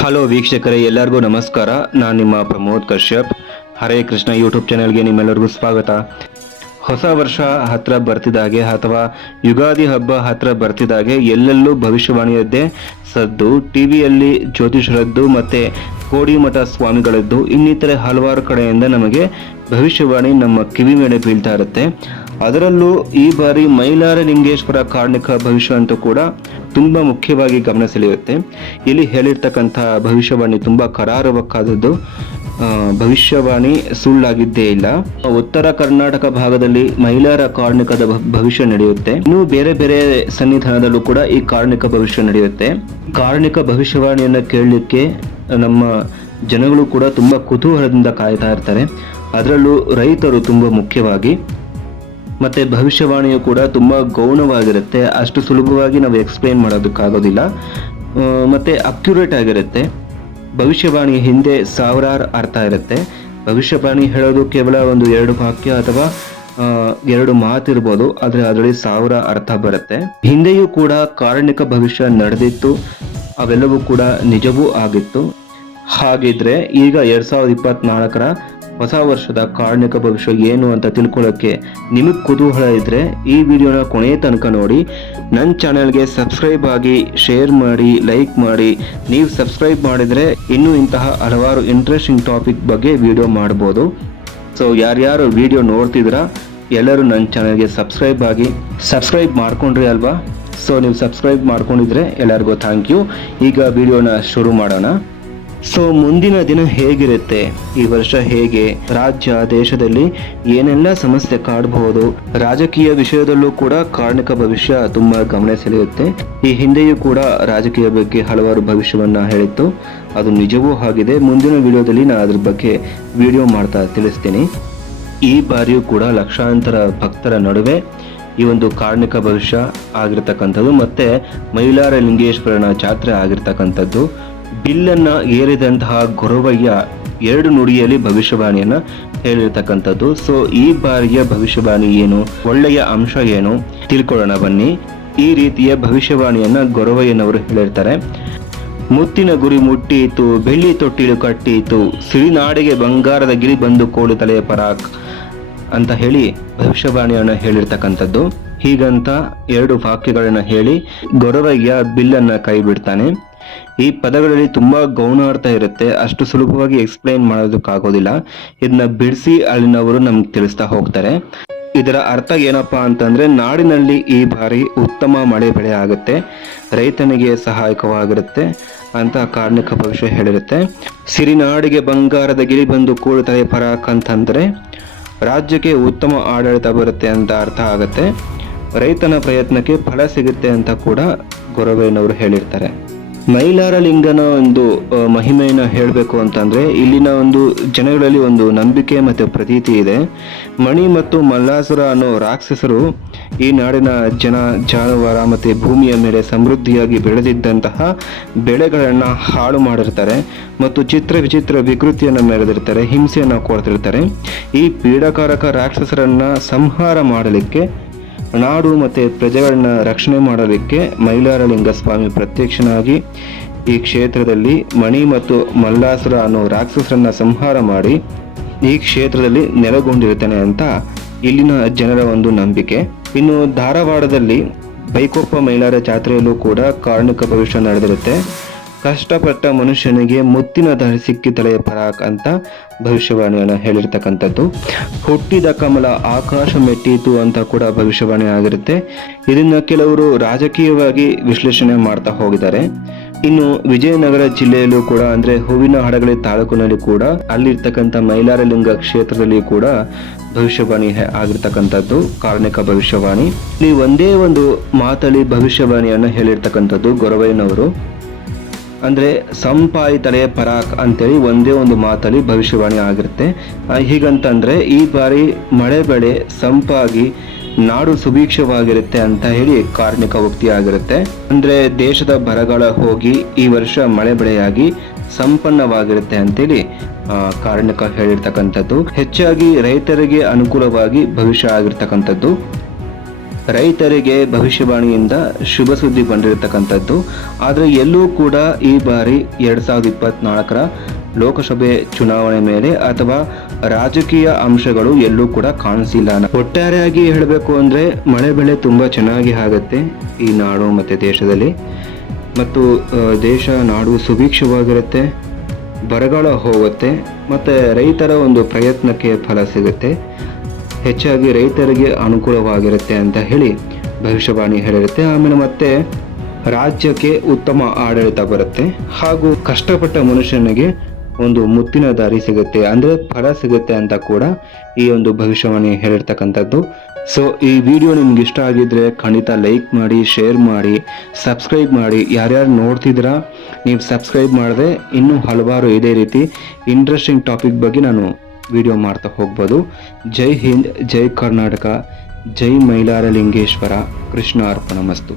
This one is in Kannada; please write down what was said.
ಹಲೋ ವೀಕ್ಷಕರೇ, ಎಲ್ಲರಿಗೂ ನಮಸ್ಕಾರ. ನಾನು ನಿಮ್ಮ ಪ್ರಮೋದ್ ಕಶ್ಯಪ್. ಹರೇ ಕೃಷ್ಣ ಯೂಟ್ಯೂಬ್ ಚಾನೆಲ್ಗೆ ನಿಮ್ಮೆಲ್ಲರಿಗೂ ಸ್ವಾಗತ. ಹೊಸ ವರ್ಷ ಹತ್ರ ಬರ್ತಿದ್ದಾಗೆ ಅಥವಾ ಯುಗಾದಿ ಹಬ್ಬ ಹತ್ರ ಬರ್ತಿದ್ದಾಗೆ ಎಲ್ಲೆಲ್ಲೂ ಭವಿಷ್ಯವಾಣಿಯದ್ದೇ ಸದ್ದು. ಟಿವಿಯಲ್ಲಿ ಜ್ಯೋತಿಷರದ್ದು ಮತ್ತೆ ಕೋಡಿಮಠ ಸ್ವಾಮಿಗಳದ್ದು ಇನ್ನಿತರೆ ಹಲವಾರು ಕಡೆಯಿಂದ ನಮಗೆ ಭವಿಷ್ಯವಾಣಿ ನಮ್ಮ ಕಿವಿ ಮೇಲೆ ಬೀಳ್ತಾ ಇರುತ್ತೆ. ಅದರಲ್ಲೂ ಈ ಬಾರಿ ಮೈಲಾರಲಿಂಗೇಶ್ವರ ಕಾರ್ಣಿಕ ಭವಿಷ್ಯ ಅಂತೂ ಕೂಡ ತುಂಬಾ ಮುಖ್ಯವಾಗಿ ಗಮನ ಸೆಳೆಯುತ್ತೆ. ಇಲ್ಲಿ ಹೇಳಿರ್ತಕ್ಕಂಥ ಭವಿಷ್ಯವಾಣಿ ತುಂಬಾ ಕರಾರುವಕ್ಕಾದದ್ದು. ಭವಿಷ್ಯವಾಣಿ ಸುಳ್ಳಾಗಿದ್ದೇ ಇಲ್ಲ. ಉತ್ತರ ಕರ್ನಾಟಕ ಭಾಗದಲ್ಲಿ ಮೈಲಾರ ಕಾರ್ಣಿಕದ ಭವಿಷ್ಯ ನಡೆಯುತ್ತೆ. ಇನ್ನು ಬೇರೆ ಬೇರೆ ಸನ್ನಿಧಾನದಲ್ಲೂ ಕೂಡ ಈ ಕಾರ್ಣಿಕ ಭವಿಷ್ಯ ನಡೆಯುತ್ತೆ. ಕಾರ್ಣಿಕ ಭವಿಷ್ಯವಾಣಿಯನ್ನ ಕೇಳಲಿಕ್ಕೆ ನಮ್ಮ ಜನಗಳು ಕೂಡ ತುಂಬಾ ಕುತೂಹಲದಿಂದ ಕಾಯ್ತಾ ಇರ್ತಾರೆ. ಅದರಲ್ಲೂ ರೈತರು ತುಂಬಾ ಮುಖ್ಯವಾಗಿ. ಮತ್ತೆ ಭವಿಷ್ಯವಾಣಿಯು ಕೂಡ ತುಂಬಾ ಗೌಣವಾಗಿರುತ್ತೆ. ಅಷ್ಟು ಸುಲಭವಾಗಿ ನಾವು ಎಕ್ಸ್ಪ್ಲೈನ್ ಮಾಡೋದಕ್ಕಾಗೋದಿಲ್ಲ. ಮತ್ತೆ ಅಕ್ಯುರೇಟ್ ಆಗಿರುತ್ತೆ. ಭವಿಷ್ಯವಾಣಿ ಹಿಂದೆ ಸಾವಿರಾರು ಅರ್ಥ ಇರುತ್ತೆ. ಭವಿಷ್ಯವಾಣಿ ಹೇಳೋದು ಕೇವಲ ಒಂದು 2 ವಾಕ್ಯ ಅಥವಾ 2 ಮಾತಿರ್ಬೋದು, ಆದರೆ ಅದರಲ್ಲಿ ಸಾವಿರ ಅರ್ಥ ಬರುತ್ತೆ. ಹಿಂದೆಯೂ ಕೂಡ ಕಾರ್ಣಿಕ ಭವಿಷ್ಯ ನಡೆದಿತ್ತು, ಅವೆಲ್ಲವೂ ಕೂಡ ನಿಜವೂ ಆಗಿತ್ತು. ಹಾಗಿದ್ರೆ ಈಗ 2024ರ ಹೊಸ ವರ್ಷದ ಕಾರ್ಣಿಕ ಭವಿಷ್ಯ ಏನು ಅಂತ ತಿಳ್ಕೊಳ್ಳೋಕ್ಕೆ ನಿಮಗೆ ಕುತೂಹಲ ಇದ್ರೆ ಈ ವಿಡಿಯೋನ ಕೊನೆಯ ತನಕ ನೋಡಿ. ನನ್ನ ಚಾನೆಲ್ಗೆ ಸಬ್ಸ್ಕ್ರೈಬ್ ಆಗಿ, ಶೇರ್ ಮಾಡಿ, ಲೈಕ್ ಮಾಡಿ. ನೀವು ಸಬ್ಸ್ಕ್ರೈಬ್ ಮಾಡಿದರೆ ಇನ್ನೂ ಇಂತಹ ಹಲವಾರು ಇಂಟ್ರೆಸ್ಟಿಂಗ್ ಟಾಪಿಕ್ ಬಗ್ಗೆ ವಿಡಿಯೋ ಮಾಡ್ಬೋದು. ಸೊ ಯಾರ್ಯಾರು ವಿಡಿಯೋ ನೋಡ್ತಿದ್ದೀರಾ ಎಲ್ಲರೂ ನನ್ನ ಚಾನೆಲ್ಗೆ ಸಬ್ಸ್ಕ್ರೈಬ್ ಆಗಿ. ಸಬ್ಸ್ಕ್ರೈಬ್ ಮಾಡ್ಕೊಂಡ್ರಿ ಅಲ್ವಾ? ಸೊ ನೀವು ಸಬ್ಸ್ಕ್ರೈಬ್ ಮಾಡ್ಕೊಂಡಿದ್ರೆ ಎಲ್ಲರಿಗೂ ಥ್ಯಾಂಕ್ ಯು. ಈಗ ವಿಡಿಯೋನ ಶುರು ಮಾಡೋಣ. ಸೊ ಮುಂದಿನ ದಿನ ಹೇಗಿರುತ್ತೆ, ಈ ವರ್ಷ ಹೇಗೆ, ರಾಜ್ಯ ದೇಶದಲ್ಲಿ ಏನೆಲ್ಲ ಸಮಸ್ಯೆ ಕಾಡಬಹುದು, ರಾಜಕೀಯ ವಿಷಯದಲ್ಲೂ ಕೂಡ ಕಾರ್ಣಿಕ ಭವಿಷ್ಯ ತುಂಬಾ ಗಮನ ಸೆಳೆಯುತ್ತೆ. ಈ ಹಿಂದೆಯೂ ಕೂಡ ರಾಜಕೀಯ ಬಗ್ಗೆ ಹಲವಾರು ಭವಿಷ್ಯವನ್ನ ಹೇಳಿತ್ತು, ಅದು ನಿಜವೂ ಆಗಿದೆ. ಮುಂದಿನ ವಿಡಿಯೋದಲ್ಲಿ ನಾನು ಅದ್ರ ಬಗ್ಗೆ ವಿಡಿಯೋ ಮಾಡ್ತಾ ತಿಳಿಸ್ತೀನಿ. ಈ ಬಾರಿಯೂ ಕೂಡ ಲಕ್ಷಾಂತರ ಭಕ್ತರ ನಡುವೆ ಈ ಒಂದು ಕಾರ್ಣಿಕ ಭವಿಷ್ಯ ಆಗಿರ್ತಕ್ಕಂಥದ್ದು ಮತ್ತೆ ಮೈಲಾರಲಿಂಗೇಶ್ವರನ ಜಾತ್ರೆ ಆಗಿರ್ತಕ್ಕಂಥದ್ದು. ಬಿಲ್ಲನ್ನ ಏರಿದಂತಹ ಗೊರವಯ್ಯ 2 ನುಡಿಯಲ್ಲಿ ಭವಿಷ್ಯವಾಣಿಯನ್ನ ಹೇಳಿರ್ತಕ್ಕಂಥದ್ದು. ಸೊ ಈ ಬಾರಿಯ ಭವಿಷ್ಯವಾಣಿ ಏನು, ಒಳ್ಳೆಯ ಅಂಶ ಏನು ತಿಳ್ಕೊಳ್ಳೋಣ ಬನ್ನಿ. ಈ ರೀತಿಯ ಭವಿಷ್ಯವಾಣಿಯನ್ನ ಗೊರವಯ್ಯನವರು ಹೇಳಿರ್ತಾರೆ. ಮುತ್ತಿನ ಗುರಿ ಮುಟ್ಟೀತು, ಬೆಳ್ಳಿ ತೊಟ್ಟಿಲು ಕಟ್ಟೀತು, ಸಿರಿನಾಡಿಗೆ ಬಂಗಾರದ ಗಿರಿ ಬಂದು ಕೋಳು ತಲೆಯ ಪರಾಕ್ ಅಂತ ಹೇಳಿ ಭವಿಷ್ಯವಾಣಿಯನ್ನ ಹೇಳಿರ್ತಕ್ಕಂಥದ್ದು. ಹೀಗಂತ 2 ವಾಕ್ಯಗಳನ್ನ ಹೇಳಿ ಗೊರವಯ್ಯ ಬಿಲ್ಲನ್ನ ಕೈ ಬಿಡ್ತಾನೆ. ಈ ಪದಗಳಲ್ಲಿ ತುಂಬಾ ಗೌಣಾರ್ಥ ಇರುತ್ತೆ, ಅಷ್ಟು ಸುಲಭವಾಗಿ ಎಕ್ಸ್ಪ್ಲೈನ್ ಮಾಡೋದಕ್ಕಾಗೋದಿಲ್ಲ. ಇದನ್ನ ಬಿಡಿಸಿ ಅಲ್ಲಿನವರು ನಮ್ಗೆ ತಿಳಿಸ್ತಾ ಹೋಗ್ತಾರೆ. ಇದರ ಅರ್ಥ ಏನಪ್ಪಾ ಅಂತಂದ್ರೆ, ನಾಡಿನಲ್ಲಿ ಈ ಬಾರಿ ಉತ್ತಮ ಮಳೆ ಬೆಳೆ ಆಗುತ್ತೆ, ರೈತನಿಗೆ ಸಹಾಯಕವಾಗಿರುತ್ತೆ ಅಂತ ಕಾರ್ಣಿಕ ಭವಿಷ್ಯ ಹೇಳಿರುತ್ತೆ. ಸಿರಿನಾಡಿಗೆ ಬಂಗಾರದ ಗಿರಿ ಬಂದು ಕೂಡುತ್ತದೆ ಪರಾಕ್ ಅಂತಂದ್ರೆ ರಾಜ್ಯಕ್ಕೆ ಉತ್ತಮ ಆಡಳಿತ ಬರುತ್ತೆ ಅಂತ ಅರ್ಥ ಆಗುತ್ತೆ. ರೈತನ ಪ್ರಯತ್ನಕ್ಕೆ ಫಲ ಸಿಗುತ್ತೆ ಅಂತ ಕೂಡ ಗೊರವಯ್ಯನವರು ಹೇಳಿರ್ತಾರೆ. ಮೈಲಾರಲಿಂಗನ ಒಂದು ಮಹಿಮೆಯನ್ನು ಹೇಳಬೇಕು ಅಂತಂದ್ರೆ, ಇಲ್ಲಿನ ಒಂದು ಜನಗಳಲ್ಲಿ ಒಂದು ನಂಬಿಕೆ ಮತ್ತು ಪ್ರತೀತಿ ಇದೆ. ಮಣಿ ಮತ್ತು ಮಲ್ಲಾಸುರ ಅನ್ನೋ ರಾಕ್ಷಸರು ಈ ನಾಡಿನ ಜನ, ಜಾನುವಾರು ಮತ್ತೆ ಭೂಮಿಯ ಮೇಲೆ ಸಮೃದ್ಧಿಯಾಗಿ ಬೆಳೆದಿದ್ದಂತಹ ಬೆಳೆಗಳನ್ನ ಹಾಳು ಮಾಡಿರ್ತಾರೆ ಮತ್ತು ಚಿತ್ರ ವಿಚಿತ್ರ ವಿಕೃತಿಯನ್ನು ಮೆರೆದಿರ್ತಾರೆ, ಹಿಂಸೆಯನ್ನು ಕೊಡ್ತಿರ್ತಾರೆ. ಈ ಪೀಡಾಕಾರಕ ರಾಕ್ಷಸರನ್ನ ಸಂಹಾರ ಮಾಡಲಿಕ್ಕೆ, ನಾಡು ಮತ್ತೆ ಪ್ರಜೆಗಳನ್ನ ರಕ್ಷಣೆ ಮಾಡಲಿಕ್ಕೆ ಮೈಲಾರಲಿಂಗ ಸ್ವಾಮಿ ಪ್ರತ್ಯಕ್ಷನಾಗಿ ಈ ಕ್ಷೇತ್ರದಲ್ಲಿ ಮಣಿ ಮತ್ತು ಮಲ್ಲಾಸುರ ಅನ್ನೋ ರಾಕ್ಷಸರನ್ನ ಸಂಹಾರ ಮಾಡಿ ಈ ಕ್ಷೇತ್ರದಲ್ಲಿ ನೆಲೆಗೊಂಡಿರ್ತಾನೆ ಅಂತ ಇಲ್ಲಿನ ಜನರ ಒಂದು ನಂಬಿಕೆ. ಇನ್ನು ಧಾರವಾಡದಲ್ಲಿ ಬೈಕೊಪ್ಪ ಮೈಲಾರ ಜಾತ್ರೆಯಲ್ಲೂ ಕೂಡ ಕಾರ್ಣಿಕ ಭವಿಷ್ಯ ನಡೆದಿರುತ್ತೆ. ಕಷ್ಟಪಟ್ಟ ಮನುಷ್ಯನಿಗೆ ಮುತ್ತಿನ ದಾರಿ ಸಿಕ್ಕಿ ತಲೆಯ ಪರಾಕ್ ಅಂತ ಭವಿಷ್ಯವಾಣಿಯನ್ನು ಹೇಳಿರ್ತಕ್ಕಂಥದ್ದು. ಹುಟ್ಟಿದ ಕಮಲ ಆಕಾಶ ಮೆಟ್ಟೀತು ಅಂತ ಕೂಡ ಭವಿಷ್ಯವಾಣಿ ಆಗಿರುತ್ತೆ. ಇದನ್ನ ಕೆಲವರು ರಾಜಕೀಯವಾಗಿ ವಿಶ್ಲೇಷಣೆ ಮಾಡ್ತಾ ಹೋಗಿದ್ದಾರೆ. ಇನ್ನು ವಿಜಯನಗರ ಜಿಲ್ಲೆಯಲ್ಲೂ ಕೂಡ ಅಂದ್ರೆ ಹೂವಿನ ಹಡಗಲಿ ತಾಲೂಕಿನಲ್ಲಿ ಕೂಡ ಅಲ್ಲಿರ್ತಕ್ಕಂಥ ಮೈಲಾರಲಿಂಗ ಕ್ಷೇತ್ರದಲ್ಲಿ ಕೂಡ ಭವಿಷ್ಯವಾಣಿ ಆಗಿರ್ತಕ್ಕಂಥದ್ದು ಕಾರ್ಣಿಕ ಭವಿಷ್ಯವಾಣಿ. ಇಲ್ಲಿ ಒಂದೇ ಒಂದು ಮಾತಲ್ಲಿ ಭವಿಷ್ಯವಾಣಿಯನ್ನು ಹೇಳಿರ್ತಕ್ಕಂಥದ್ದು ಗೊರವಯ್ಯನವರು. ಅಂದ್ರೆ ಸಂಪಾಯಿ ತಲೆಯ ಪರಾಕ್ ಅಂತೇಳಿ ಒಂದೇ ಒಂದು ಮಾತಲ್ಲಿ ಭವಿಷ್ಯವಾಣಿ ಆಗಿರುತ್ತೆ. ಹೀಗಂತಂದ್ರೆ ಈ ಬಾರಿ ಮಳೆ ಬೆಳೆ ಸಂಪಾಗಿ ನಾಡು ಸುಭಿಕ್ಷವಾಗಿರುತ್ತೆ ಅಂತ ಹೇಳಿ ಕಾರ್ಣಿಕ ಉಕ್ತಿ ಆಗಿರುತ್ತೆ. ಅಂದ್ರೆ ದೇಶದ ಬರಗಾಲ ಹೋಗಿ ಈ ವರ್ಷ ಮಳೆ ಬೆಳೆಯಾಗಿ ಸಂಪನ್ನವಾಗಿರುತ್ತೆ ಅಂತೇಳಿ ಕಾರ್ಣಿಕ ಹೇಳಿರ್ತಕ್ಕಂಥದ್ದು. ಹೆಚ್ಚಾಗಿ ರೈತರಿಗೆ ಅನುಕೂಲವಾಗಿ ಭವಿಷ್ಯ ಆಗಿರ್ತಕ್ಕಂಥದ್ದು. ರೈತರಿಗೆ ಭವಿಷ್ಯವಾಣಿಯಿಂದ ಶುಭ ಸುದ್ದಿ ಬಂದಿರತಕ್ಕಂಥದ್ದು. ಆದರೆ ಎಲ್ಲೂ ಕೂಡ ಈ ಬಾರಿ 2024ರ ಲೋಕಸಭೆ ಚುನಾವಣೆ ಮೇಲೆ ಅಥವಾ ರಾಜಕೀಯ ಅಂಶಗಳು ಎಲ್ಲೂ ಕೂಡ ಕಾಣಿಸಿಲ್ಲ. ಒಟ್ಟಾರೆಯಾಗಿ ಹೇಳಬೇಕು ಅಂದರೆ ಮಳೆ ಬೆಳೆ ತುಂಬ ಚೆನ್ನಾಗಿ ಆಗುತ್ತೆ ಈ ನಾಡು ಮತ್ತು ದೇಶದಲ್ಲಿ, ಮತ್ತು ದೇಶ ನಾಡು ಸುಭಿಕ್ಷವಾಗಿರುತ್ತೆ, ಬರಗಾಲ ಹೋಗುತ್ತೆ, ಮತ್ತು ರೈತರ ಒಂದು ಪ್ರಯತ್ನಕ್ಕೆ ಫಲ ಸಿಗುತ್ತೆ, ಹೆಚ್ಚಾಗಿ ರೈತರಿಗೆ ಅನುಕೂಲವಾಗಿರುತ್ತೆ ಅಂತ ಹೇಳಿ ಭವಿಷ್ಯವಾಣಿ ಹೇಳಿರುತ್ತೆ. ಆಮೇಲೆ ಮತ್ತೆ ರಾಜ್ಯಕ್ಕೆ ಉತ್ತಮ ಆಡಳಿತ ಬರುತ್ತೆ, ಹಾಗೂ ಕಷ್ಟಪಟ್ಟ ಮನುಷ್ಯನಿಗೆ ಒಂದು ಮುತ್ತಿನ ದಾರಿ ಸಿಗುತ್ತೆ, ಅಂದರೆ ಫಲ ಸಿಗುತ್ತೆ ಅಂತ ಕೂಡ ಈ ಒಂದು ಭವಿಷ್ಯವಾಣಿ ಹೇಳಿರ್ತಕ್ಕಂಥದ್ದು. ಸೊ ಈ ವಿಡಿಯೋ ನಿಮ್ಗೆ ಇಷ್ಟ ಆಗಿದ್ರೆ ಖಂಡಿತ ಲೈಕ್ ಮಾಡಿ, ಶೇರ್ ಮಾಡಿ, ಸಬ್ಸ್ಕ್ರೈಬ್ ಮಾಡಿ. ಯಾರ್ಯಾರು ನೋಡ್ತಿದ್ದೀರಾ, ನೀವು ಸಬ್ಸ್ಕ್ರೈಬ್ ಮಾಡಿದ್ರೆ ಇನ್ನೂ ಹಲವಾರು ಇದೇ ರೀತಿ ಇಂಟ್ರೆಸ್ಟಿಂಗ್ ಟಾಪಿಕ್ ಬಗ್ಗೆ ನಾನು ವಿಡಿಯೋ ಮಾಡ್ತಾ ಹೋಗ್ಬೋದು. ಜೈ ಹಿಂದ್, ಜೈ ಕರ್ನಾಟಕ, ಜೈ ಮೈಲಾರಲಿಂಗೇಶ್ವರ, ಕೃಷ್ಣ ಅರ್ಪಣಮಸ್ತು.